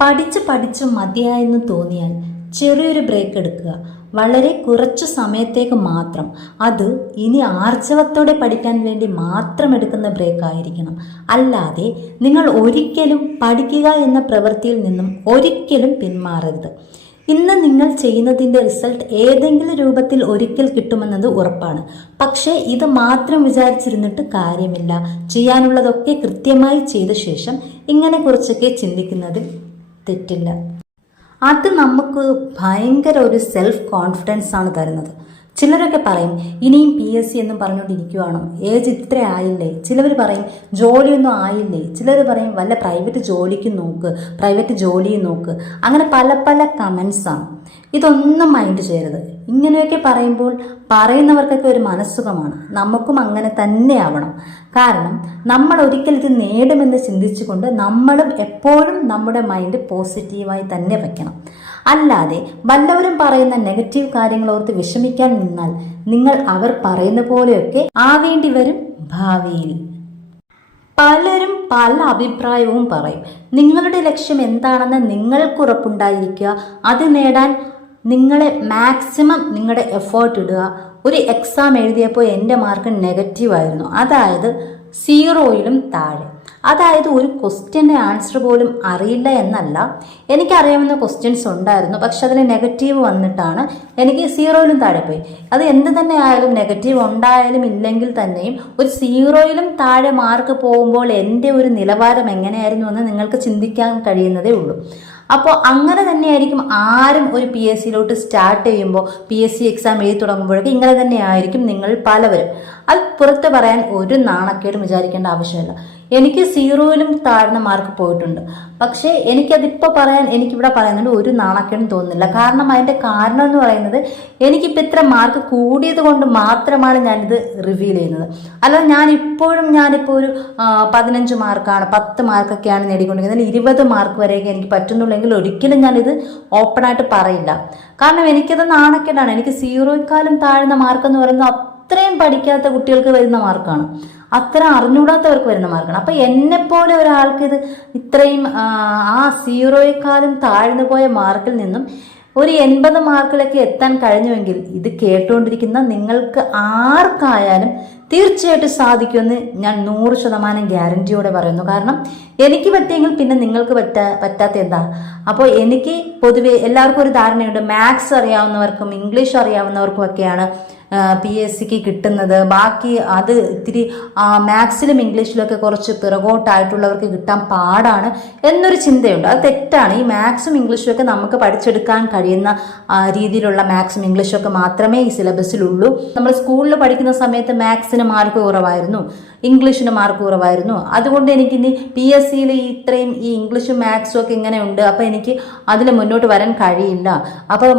പഠിച്ച് പഠിച്ച് മതിയായെന്ന് തോന്നിയാൽ ചെറിയൊരു ബ്രേക്ക് എടുക്കുക. വളരെ കുറച്ചു സമയത്തേക്ക് മാത്രം. അത് ഇനി ആർജവത്തോടെ പഠിക്കാൻ വേണ്ടി മാത്രം എടുക്കുന്ന ബ്രേക്ക് ആയിരിക്കണം. അല്ലാതെ നിങ്ങൾ ഒരിക്കലും പഠിക്കുക എന്ന പ്രവൃത്തിയിൽ നിന്നും ഒരിക്കലും പിന്മാറരുത്. ഇന്ന് നിങ്ങൾ ചെയ്യുന്നതിൻ്റെ റിസൾട്ട് ഏതെങ്കിലും രൂപത്തിൽ ഒരിക്കൽ കിട്ടുമെന്നത് ഉറപ്പാണ്. പക്ഷേ ഇത് മാത്രം വിചാരിച്ചിരുന്നിട്ട് കാര്യമില്ല. ചെയ്യാനുള്ളതൊക്കെ കൃത്യമായി ചെയ്ത ശേഷം ഇങ്ങനെ കുറച്ചൊക്കെ ചിന്തിക്കുന്നതിൽ തെറ്റില്ല. അത് നമുക്ക് ഭയങ്കര ഒരു സെൽഫ് കോൺഫിഡൻസ് ആണ് തരുന്നത്. ചിലരൊക്കെ പറയും ഇനിയും PSC എന്നും പറഞ്ഞുകൊണ്ടിരിക്കുവാണോ, ഏജ് ഇത്ര ആയില്ലേ. ചിലവർ പറയും ജോലിയൊന്നും ആയില്ലേ. ചിലർ പറയും വല്ല പ്രൈവറ്റ് ജോലിക്ക് നോക്ക്, പ്രൈവറ്റ് ജോലിയും നോക്ക്. അങ്ങനെ പല പല കമൻസാണ്. ഇതൊന്നും മൈൻഡ് ചെയ്യരുത്. ഇങ്ങനെയൊക്കെ പറയുമ്പോൾ പറയുന്നവർക്കൊക്കെ ഒരു മനസ്സുഖമാണ്. നമുക്കും അങ്ങനെ തന്നെ ആവണം. കാരണം നമ്മൾ ഒരിക്കൽ ഇത് നേടുമെന്ന് ചിന്തിച്ചുകൊണ്ട് നമ്മളും എപ്പോഴും നമ്മുടെ മൈൻഡ് പോസിറ്റീവായി തന്നെ വയ്ക്കണം. അല്ലാതെ വല്ലവരും പറയുന്ന നെഗറ്റീവ് കാര്യങ്ങൾ ഓർത്ത് വിഷമിക്കാൻ നിന്നാൽ നിങ്ങൾ അവർ പറയുന്ന പോലെയൊക്കെ ആവേണ്ടി വരും ഭാവിയിൽ. പലരും പല അഭിപ്രായവും പറയും. നിങ്ങളുടെ ലക്ഷ്യം എന്താണെന്ന് നിങ്ങൾക്ക് ഉറപ്പുണ്ടായിരിക്കുക. അത് നേടാൻ നിങ്ങളെ മാക്സിമം നിങ്ങളുടെ എഫേർട്ട് ഇടുക. ഒരു എക്സാം എഴുതിയപ്പോൾ എൻ്റെ മാർക്ക് നെഗറ്റീവായിരുന്നു, അതായത് 0യിലും താഴെ. അതായത് ഒരു ക്വസ്റ്റ്യൻ്റെ ആൻസർ പോലും അറിയില്ല എന്നല്ല, എനിക്കറിയാവുന്ന ക്വസ്റ്റ്യൻസ് ഉണ്ടായിരുന്നു, പക്ഷെ അതിന് നെഗറ്റീവ് വന്നിട്ടാണ് എനിക്ക് 0യിലും താഴെ പോയി. അത് എന്ത് തന്നെ ആയാലും നെഗറ്റീവ് ഉണ്ടായാലും ഇല്ലെങ്കിൽ തന്നെയും ഒരു 0യിലും താഴെ മാർക്ക് പോകുമ്പോൾ എൻ്റെ ഒരു നിലവാരം എങ്ങനെയായിരുന്നു എന്ന് നിങ്ങൾക്ക് ചിന്തിക്കാൻ കഴിയുന്നതേ ഉള്ളൂ. അപ്പോൾ അങ്ങനെ തന്നെയായിരിക്കും ആരും ഒരു PSCയിലോട്ട് സ്റ്റാർട്ട് ചെയ്യുമ്പോൾ, PSC എക്സാം എഴുതി തുടങ്ങുമ്പോഴൊക്കെ ഇങ്ങനെ തന്നെയായിരിക്കും നിങ്ങൾ പലവരും. അത് പുറത്ത് പറയാൻ ഒരു നാണക്കേടും വിചാരിക്കേണ്ട ആവശ്യമില്ല. എനിക്ക് 0യിലും താഴ്ന്ന മാർക്ക് പോയിട്ടുണ്ട്. പക്ഷേ എനിക്കതിപ്പോൾ പറയാൻ എനിക്കിവിടെ പറയുന്നുണ്ട് ഒരു നാണക്കേടും തോന്നുന്നില്ല. കാരണം അതിൻ്റെ കാരണം എന്ന് പറയുന്നത് എനിക്കിപ്പോൾ ഇത്ര മാർക്ക് കൂടിയത് കൊണ്ട് മാത്രമാണ് ഞാനിത് റിവീൽ ചെയ്യുന്നത്. അല്ലാതെ ഞാനിപ്പോൾ ഒരു 15 മാർക്കാണ്, 10 മാർക്കൊക്കെയാണ് നേടിക്കൊണ്ടിരിക്കുന്നത്, 20 മാർക്ക് വരെയൊക്കെ എനിക്ക് പറ്റുന്നുള്ളെങ്കിൽ ഒരിക്കലും ഞാനിത് ഓപ്പണായിട്ട് പറയില്ല. കാരണം എനിക്കത് നാണക്കേടാണ്. എനിക്ക് 0യേക്കാളും താഴ്ന്ന മാർക്ക് എന്ന് പറയുന്നത് അത്രയും പഠിക്കാത്ത കുട്ടികൾക്ക് വരുന്ന മാർക്കാണ്, അത്ര അറിഞ്ഞൂടാത്തവർക്ക് വരുന്ന മാർക്കാണ്. അപ്പം എന്നെപ്പോലെ ഒരാൾക്ക് ഇത് ഇത്രയും 0യേക്കാളും താഴ്ന്നു പോയ മാർക്കിൽ നിന്നും ഒരു 80 മാർക്കിലൊക്കെ എത്താൻ കഴിഞ്ഞുവെങ്കിൽ ഇത് കേട്ടുകൊണ്ടിരിക്കുന്ന നിങ്ങൾക്ക് ആർക്കായാലും തീർച്ചയായിട്ടും സാധിക്കുമെന്ന് ഞാൻ 100% ഗ്യാരണ്ടിയോടെ പറയുന്നു. കാരണം എനിക്ക് പറ്റിയെങ്കിൽ പിന്നെ നിങ്ങൾക്ക് പറ്റാത്ത എന്താ? അപ്പോൾ എനിക്ക് പൊതുവെ എല്ലാവർക്കും ഒരു ധാരണയുണ്ട്, മാത്സ് അറിയാവുന്നവർക്കും ഇംഗ്ലീഷ് അറിയാവുന്നവർക്കും ഒക്കെയാണ് PSCക്ക് കിട്ടുന്നത്. ബാക്കി അത് ഇത്തിരി മാത്സിലും ഇംഗ്ലീഷിലൊക്കെ കുറച്ച് പിറകോട്ടായിട്ടുള്ളവർക്ക് കിട്ടാൻ പാടാണ് എന്നൊരു ചിന്തയുണ്ട്. അത് തെറ്റാണ്. ഈ മാത്സും ഇംഗ്ലീഷും ഒക്കെ നമുക്ക് പഠിച്ചെടുക്കാൻ കഴിയുന്ന രീതിയിലുള്ള മാത്സും ഇംഗ്ലീഷും ഒക്കെ മാത്രമേ ഈ സിലബസിലുള്ളൂ. നമ്മൾ സ്കൂളിൽ പഠിക്കുന്ന സമയത്ത് മാത്സിന് മാർക്ക് കുറവായിരുന്നു, ഇംഗ്ലീഷിന് മാർക്ക് കുറവായിരുന്നു. അതുകൊണ്ട് എനിക്കിനി PSCയിൽ ഇത്രയും ഈ ഇംഗ്ലീഷും മാത്സും ഒക്കെ ഇങ്ങനെ ഉണ്ട്, അപ്പോൾ എനിക്ക് അതിൽ മുന്നോട്ട് വരാൻ കഴിയില്ല. അപ്പോൾ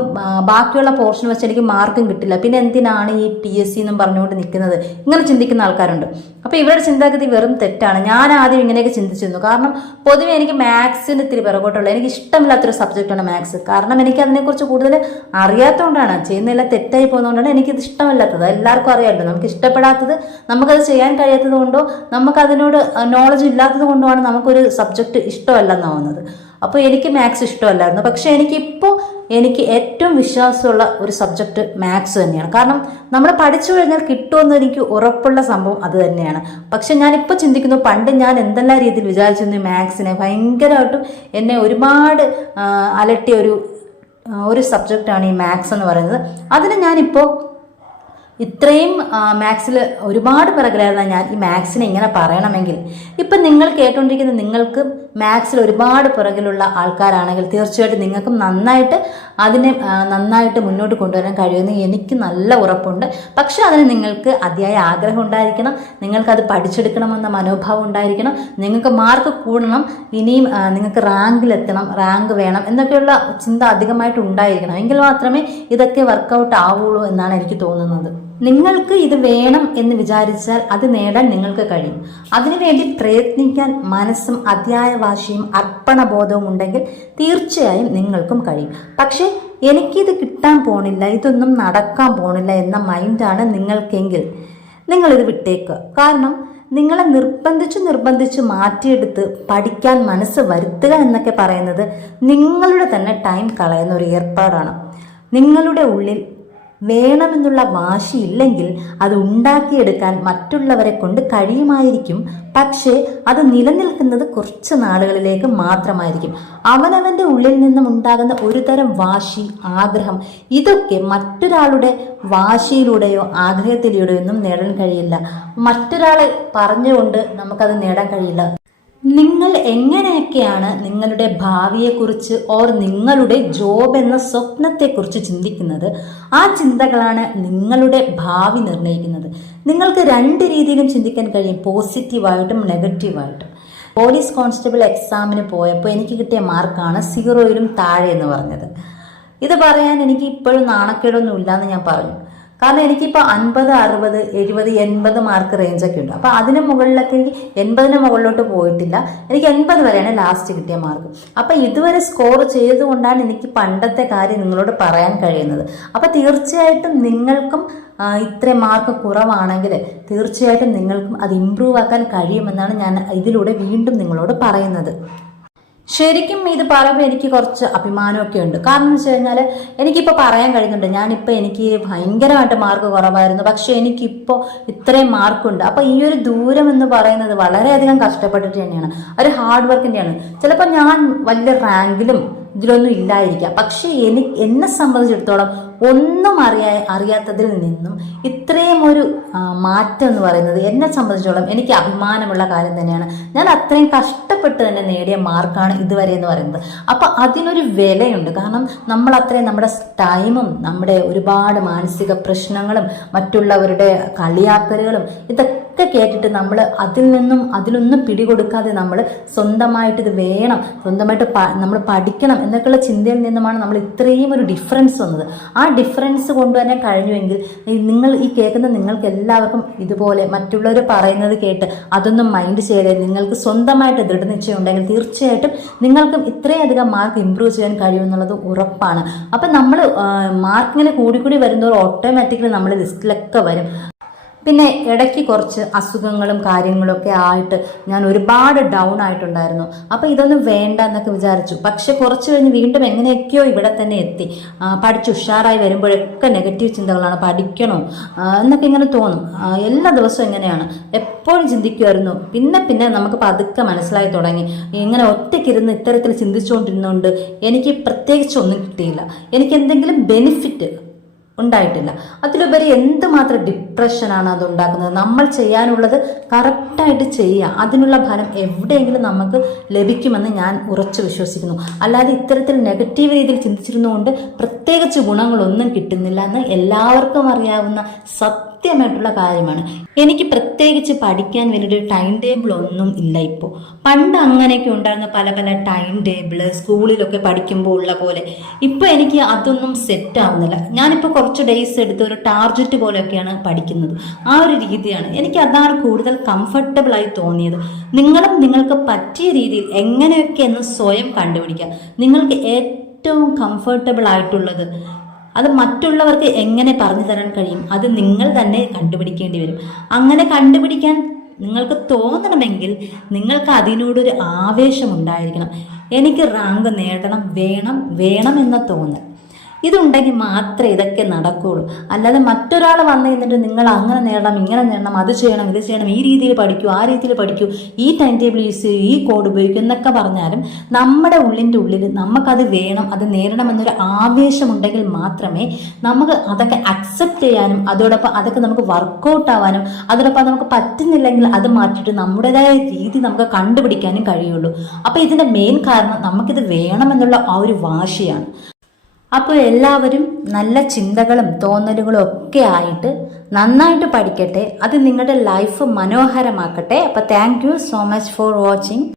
ബാക്കിയുള്ള പോർഷൻ വെച്ച് എനിക്ക് മാർക്കും കിട്ടില്ല, പിന്നെ എന്തിനാണ് ഈ PSC എന്നും പറഞ്ഞുകൊണ്ട് നിൽക്കുന്നത്? ഇങ്ങനെ ചിന്തിക്കുന്ന ആൾക്കാരുണ്ട്. അപ്പോൾ ഇവരുടെ ചിന്താഗതി വെറും തെറ്റാണ്. ഞാൻ ആദ്യം ഇങ്ങനെയൊക്കെ ചിന്തിച്ചിരുന്നു. കാരണം പൊതുവെ എനിക്ക് മാത്സിന് ഇത്തിരി പിറകോട്ടുള്ള, എനിക്ക് ഇഷ്ടമില്ലാത്തൊരു സബ്ജക്റ്റാണ് മാത്സ്. കാരണം എനിക്ക് അതിനെക്കുറിച്ച് കൂടുതൽ അറിയാത്തതുകൊണ്ടാണ്, ചെയ്യുന്നതെല്ലാം തെറ്റായി പോകുന്നതുകൊണ്ടാണ് എനിക്കിത് ഇഷ്ടമില്ലാത്തത്. എല്ലാവർക്കും അറിയാമല്ലോ, നമുക്ക് ഇഷ്ടപ്പെടാത്തത്, നമുക്കത് ചെയ്യാൻ കഴിയാത്തത് കൊണ്ടോ നമുക്കതിനോട് നോളജ് ഇല്ലാത്തത് കൊണ്ടോ ആണ് നമുക്കൊരു സബ്ജക്റ്റ് ഇഷ്ടമല്ലെന്നാവുന്നത്. അപ്പോൾ എനിക്ക് മാത്സ് ഇഷ്ടമല്ലായിരുന്നു. പക്ഷേ എനിക്ക് ഏറ്റവും വിശ്വാസമുള്ള ഒരു സബ്ജക്റ്റ് മാത്സ് തന്നെയാണ്. കാരണം നമ്മൾ പഠിച്ചു കഴിഞ്ഞാൽ കിട്ടുമെന്ന് എനിക്ക് ഉറപ്പുള്ള സംഭവം അത് തന്നെയാണ്. പക്ഷെ ഞാനിപ്പോൾ ചിന്തിക്കുന്നു, പണ്ട് ഞാൻ എന്തെല്ലാം രീതിയിൽ വിചാരിച്ചിരുന്നു മാത്സിനെ ഭയങ്കരമായിട്ടും എന്നെ ഒരുപാട് അലട്ടിയ ഒരു സബ്ജക്റ്റാണ് ഈ മാത്സ് എന്ന് പറയുന്നത്. അതിന് ഞാനിപ്പോൾ ഇത്രയും മാത്സിൽ ഒരുപാട് പിറകിലായിരുന്നു ഞാൻ ഈ മാത്സിനെ ഇങ്ങനെ പറയണമെങ്കിൽ. ഇപ്പം നിങ്ങൾ കേട്ടുകൊണ്ടിരിക്കുന്ന നിങ്ങൾക്ക് മാത്സിൽ ഒരുപാട് പിറകിലുള്ള ആൾക്കാരാണെങ്കിൽ തീർച്ചയായിട്ടും നിങ്ങൾക്കും നന്നായിട്ട് മുന്നോട്ട് കൊണ്ടുവരാൻ കഴിയുമെന്ന് എനിക്ക് നല്ല ഉറപ്പുണ്ട്. പക്ഷെ അതിന് നിങ്ങൾക്ക് അതിയായ ആഗ്രഹം ഉണ്ടായിരിക്കണം, നിങ്ങൾക്കത് പഠിച്ചെടുക്കണമെന്ന മനോഭാവം ഉണ്ടായിരിക്കണം, നിങ്ങൾക്ക് മാർക്ക് കൂടണം, ഇനിയും നിങ്ങൾക്ക് റാങ്കിലെത്തണം, റാങ്ക് വേണം എന്നൊക്കെയുള്ള ചിന്ത അധികമായിട്ട് ഉണ്ടായിരിക്കണം. എങ്കിൽ മാത്രമേ ഇതൊക്കെ വർക്കൗട്ട് ആവുള്ളൂ എന്നാണ് എനിക്ക് തോന്നുന്നത്. നിങ്ങൾക്ക് ഇത് വേണം എന്ന് വിചാരിച്ചാൽ അത് നേടാൻ നിങ്ങൾക്ക് കഴിയും. അതിനുവേണ്ടി പ്രയത്നിക്കാൻ മനസ്സും അതിയായ വാശിയും അർപ്പണബോധവും ഉണ്ടെങ്കിൽ തീർച്ചയായും നിങ്ങൾക്കും കഴിയും. പക്ഷേ എനിക്കിത് കിട്ടാൻ പോണില്ല, ഇതൊന്നും നടക്കാൻ പോണില്ല എന്ന മൈൻഡാണ് നിങ്ങൾക്കെങ്കിൽ നിങ്ങളിത് വിട്ടേക്കുക. കാരണം നിങ്ങളെ നിർബന്ധിച്ച് മാറ്റിയെടുത്ത് പഠിക്കാൻ മനസ്സ് വരുത്തുക എന്നൊക്കെ പറയുന്നത് നിങ്ങളുടെ തന്നെ ടൈം കളയുന്ന ഒരു ഏർപ്പാടാണ്. നിങ്ങളുടെ ഉള്ളിൽ വേണമെന്നുള്ള വാശിയില്ലെങ്കിൽ അത് ഉണ്ടാക്കിയെടുക്കാൻ മറ്റുള്ളവരെ കൊണ്ട് കഴിയുമായിരിക്കും. പക്ഷേ അത് നിലനിൽക്കുന്നത് കുറച്ച് നാളുകളിലേക്ക് മാത്രമായിരിക്കും. അവനവൻ്റെ ഉള്ളിൽ നിന്നും ഉണ്ടാകുന്ന ഒരു തരം വാശി, ആഗ്രഹം, ഇതൊക്കെ മറ്റൊരാളുടെ വാശിയിലൂടെയോ ആഗ്രഹത്തിലൂടെയോ ഒന്നും നേടാൻ കഴിയില്ല. മറ്റൊരാളെ പറഞ്ഞുകൊണ്ട് നമുക്കത് നേടാൻ കഴിയില്ല. നിങ്ങൾ എങ്ങനെയൊക്കെയാണ് നിങ്ങളുടെ ഭാവിയെക്കുറിച്ച് ഓർ നിങ്ങളുടെ ജോബ് എന്ന സ്വപ്നത്തെക്കുറിച്ച് ചിന്തിക്കുന്നത്, ആ ചിന്തകളാണ് നിങ്ങളുടെ ഭാവി നിർണ്ണയിക്കുന്നത്. നിങ്ങൾക്ക് രണ്ട് രീതിയിലും ചിന്തിക്കാൻ കഴിയും, പോസിറ്റീവായിട്ടും നെഗറ്റീവായിട്ടും. പോലീസ് കോൺസ്റ്റബിൾ എക്സാമിന് പോയപ്പോൾ എനിക്ക് കിട്ടിയ മാർക്കാണ് 0-ലും താഴെ എന്ന് പറഞ്ഞത്. ഇത് പറയാൻ എനിക്ക് ഇപ്പോഴും നാണക്കേടൊന്നും ഇല്ലയെന്ന് ഞാൻ പറഞ്ഞു. കാരണം എനിക്കിപ്പോൾ 50, 60, 70, 80 മാർക്ക് റേഞ്ചൊക്കെ ഉണ്ട്. അപ്പോൾ അതിന് മുകളിലൊക്കെ എനിക്ക് 80-ന് മുകളിലോട്ട് പോയിട്ടില്ല. എനിക്ക് 80 വരെയാണ് ലാസ്റ്റ് കിട്ടിയ മാർക്ക്. അപ്പോൾ ഇതുവരെ സ്കോർ ചെയ്തുകൊണ്ടാണ് എനിക്ക് പണ്ടത്തെ കാര്യം നിങ്ങളോട് പറയാൻ കഴിയുന്നത്. അപ്പോൾ തീർച്ചയായിട്ടും നിങ്ങൾക്കും ഇത്രയും മാർക്ക് കുറവാണെങ്കിൽ തീർച്ചയായിട്ടും നിങ്ങൾക്കും അത് ഇമ്പ്രൂവ് ആക്കാൻ കഴിയുമെന്നാണ് ഞാൻ ഇതിലൂടെ വീണ്ടും നിങ്ങളോട് പറയുന്നത്. ശരിക്കും ഇത് പറയുമ്പോൾ എനിക്ക് കുറച്ച് അഭിമാനമൊക്കെ ഉണ്ട്. കാരണം എന്ന് വെച്ച് കഴിഞ്ഞാൽ എനിക്കിപ്പോൾ പറയാൻ കഴിയുന്നുണ്ട്, എനിക്ക് ഭയങ്കരമായിട്ട് മാർക്ക് കുറവായിരുന്നു, പക്ഷെ എനിക്കിപ്പോൾ ഇത്രയും മാർക്കുണ്ട്. അപ്പോൾ ഈ ഒരു ദൂരം എന്ന് പറയുന്നത് വളരെയധികം കഷ്ടപ്പെട്ടിട്ട് തന്നെയാണ്, ഒരു ഹാർഡ് വർക്കിൻ്റെയാണ്. ചിലപ്പോൾ ഞാൻ വലിയ റാങ്കിലും ഇതിലൊന്നും ഇല്ലായിരിക്കാം, പക്ഷെ എന്നെ സംബന്ധിച്ചിടത്തോളം ഒന്നും അറിയാത്തതിൽ നിന്നും ഇത്രയും ഒരു മാറ്റം എന്ന് പറയുന്നത് എന്നെ സംബന്ധിച്ചോളം എനിക്ക് അഭിമാനമുള്ള കാര്യം തന്നെയാണ്. ഞാൻ അത്രയും കഷ്ടപ്പെട്ട് തന്നെ നേടിയ മാർക്കാണ് ഇതുവരെ എന്ന് പറയുന്നത്. അപ്പം അതിനൊരു വിലയുണ്ട്. കാരണം നമ്മൾ അത്രയും നമ്മുടെ ടൈമും നമ്മുടെ ഒരുപാട് മാനസിക പ്രശ്നങ്ങളും മറ്റുള്ളവരുടെ കളിയാക്കലുകളും ഇതൊക്കെ കേട്ടിട്ട് നമ്മൾ അതിലൊന്നും പിടികൊടുക്കാതെ നമ്മൾ സ്വന്തമായിട്ട് ഇത് വേണം, സ്വന്തമായിട്ട് നമ്മൾ പഠിക്കണം എന്നൊക്കെയുള്ള ചിന്തയിൽ നിന്നുമാണ് നമ്മൾ ഇത്രയും ഒരു ഡിഫറൻസ് വന്നത്. ആ ഡിഫറൻസ് കൊണ്ടുവരാൻ കഴിഞ്ഞുവെങ്കിൽ നിങ്ങൾ ഈ കേൾക്കുന്ന നിങ്ങൾക്ക് എല്ലാവർക്കും ഇതുപോലെ മറ്റുള്ളവർ പറയുന്നത് കേട്ട് അതൊന്നും മൈൻഡ് ചെയ്യാതെ നിങ്ങൾക്ക് സ്വന്തമായിട്ട് ദൃഢനിശ്ചയം ഉണ്ടെങ്കിൽ തീർച്ചയായിട്ടും നിങ്ങൾക്കും ഇത്രയധികം മാർക്ക് ഇമ്പ്രൂവ് ചെയ്യാൻ കഴിയുമെന്നുള്ളത് ഉറപ്പാണ്. അപ്പം നമ്മൾ മാർക്കിങ്ങനെ കൂടി വരുന്നതോറും ഓട്ടോമാറ്റിക്കലി നമ്മൾ ലിസ്റ്റിലൊക്കെ വരും. പിന്നെ ഇടയ്ക്ക് കുറച്ച് അസുഖങ്ങളും കാര്യങ്ങളൊക്കെ ആയിട്ട് ഞാൻ ഒരുപാട് ഡൗൺ ആയിട്ടുണ്ടായിരുന്നു. അപ്പോൾ ഇതൊന്നും വേണ്ട എന്നൊക്കെ വിചാരിച്ചു. പക്ഷെ കുറച്ച് കഴിഞ്ഞ് വീണ്ടും എങ്ങനെയൊക്കെയോ ഇവിടെ തന്നെ എത്തി. പഠിച്ച് ഉഷാറായി വരുമ്പോഴൊക്കെ നെഗറ്റീവ് ചിന്തകളാണ്, പഠിക്കണോ എന്നൊക്കെ ഇങ്ങനെ തോന്നും. എല്ലാ ദിവസവും എങ്ങനെയാണ് എപ്പോഴും ചിന്തിക്കുമായിരുന്നു. പിന്നെ നമുക്ക് പതുക്കെ മനസ്സിലായി തുടങ്ങി. ഇങ്ങനെ ഒറ്റയ്ക്കിരുന്ന് ഇത്തരത്തിൽ ചിന്തിച്ചുകൊണ്ടിരുന്നുകൊണ്ട് എനിക്ക് പ്രത്യേകിച്ച് ഒന്നും കിട്ടിയില്ല, എനിക്ക് എന്തെങ്കിലും ബെനിഫിറ്റ് ഉണ്ടായിട്ടില്ല. അതിലുപരി എന്തുമാത്രം ഡിപ്രഷനാണ് അത് ഉണ്ടാക്കുന്നത്. നമ്മൾ ചെയ്യാനുള്ളത് കറക്റ്റായിട്ട് ചെയ്യുക, അതിനുള്ള ഫലം എവിടെയെങ്കിലും നമുക്ക് ലഭിക്കുമെന്ന് ഞാൻ ഉറച്ചു വിശ്വസിക്കുന്നു. അല്ലാതെ ഇത്തരത്തിൽ നെഗറ്റീവ് രീതിയിൽ ചിന്തിച്ചിരുന്നുകൊണ്ട് പ്രത്യേകിച്ച് ഗുണങ്ങളൊന്നും കിട്ടുന്നില്ല എന്ന് എല്ലാവർക്കും അറിയാവുന്ന സത്യമായിട്ടുള്ള കാര്യമാണ്. എനിക്ക് പ്രത്യേകിച്ച് പഠിക്കാൻ വേണ്ടിയിട്ട് ടൈം ടേബിൾ ഒന്നും ഇല്ല ഇപ്പോൾ. പണ്ട് അങ്ങനെയൊക്കെ ഉണ്ടായിരുന്ന പല ടൈം ടേബിൾ സ്കൂളിലൊക്കെ പഠിക്കുമ്പോൾ ഉള്ള പോലെ ഇപ്പോൾ എനിക്ക് അതൊന്നും സെറ്റ് ആവുന്നില്ല. ഞാനിപ്പോൾ കുറച്ച് ഡേയ്സ് എടുത്ത് ഒരു ടാർജറ്റ് പോലെയൊക്കെയാണ് പഠിക്കുന്നത്. ആ ഒരു രീതിയാണ് എനിക്ക് അതാണ് കൂടുതൽ കംഫർട്ടബിളായി തോന്നിയത്. നിങ്ങളും നിങ്ങൾക്ക് പറ്റിയ രീതിയിൽ എങ്ങനെയൊക്കെ എന്ന് സ്വയം കണ്ടുപിടിക്കുക. നിങ്ങൾക്ക് ഏറ്റവും കംഫർട്ടബിൾ ആയിട്ടുള്ളത് അത് മറ്റുള്ളവർക്ക് എങ്ങനെ പറഞ്ഞു തരാൻ കഴിയും, അത് നിങ്ങൾ തന്നെ കണ്ടുപിടിക്കേണ്ടി വരും. അങ്ങനെ കണ്ടുപിടിക്കാൻ നിങ്ങൾക്ക് തോന്നണമെങ്കിൽ നിങ്ങൾക്ക് അതിനോടൊരു ആവേശം ഉണ്ടായിരിക്കണം. എനിക്ക് റാങ്ക് നേടണം, വേണം എന്ന തോന്നൽ ഇതുണ്ടെങ്കിൽ മാത്രമേ ഇതൊക്കെ നടക്കുകയുള്ളൂ. അല്ലാതെ മറ്റൊരാൾ വന്നു കഴിഞ്ഞിട്ട് നിങ്ങൾ അങ്ങനെ നേടണം, ഇങ്ങനെ നേടണം, അത് ചെയ്യണം, ഇത് ചെയ്യണം, ഈ രീതിയിൽ പഠിക്കൂ, ആ രീതിയിൽ പഠിക്കൂ, ഈ ടൈം ടേബിൾ യൂസ് ചെയ്യൂ, ഈ കോഡ് ഉപയോഗിക്കും എന്നൊക്കെ പറഞ്ഞാലും നമ്മുടെ ഉള്ളിൽ നമുക്കത് വേണം, അത് നേടണമെന്നൊരു ആവേശമുണ്ടെങ്കിൽ മാത്രമേ നമുക്ക് അതൊക്കെ അക്സെപ്റ്റ് ചെയ്യാനും അതോടൊപ്പം അതൊക്കെ നമുക്ക് വർക്കൗട്ട് ആവാനും അതോടൊപ്പം നമുക്ക് പറ്റുന്നില്ലെങ്കിൽ അത് മാറ്റിയിട്ട് നമ്മുടേതായ രീതി നമുക്ക് കണ്ടുപിടിക്കാനും കഴിയുള്ളൂ. അപ്പോൾ ഇതിൻ്റെ മെയിൻ കാരണം നമുക്കിത് വേണമെന്നുള്ള ആ ഒരു വാശിയാണ്. അപ്പോൾ എല്ലാവരും നല്ല ചിന്തകളും തോന്നലുകളും ഒക്കെ ആയിട്ട് നന്നായിട്ട് പഠിക്കട്ടെ. അത് നിങ്ങളുടെ ലൈഫ് മനോഹരമാക്കട്ടെ. അപ്പോൾ thank you so much for watching.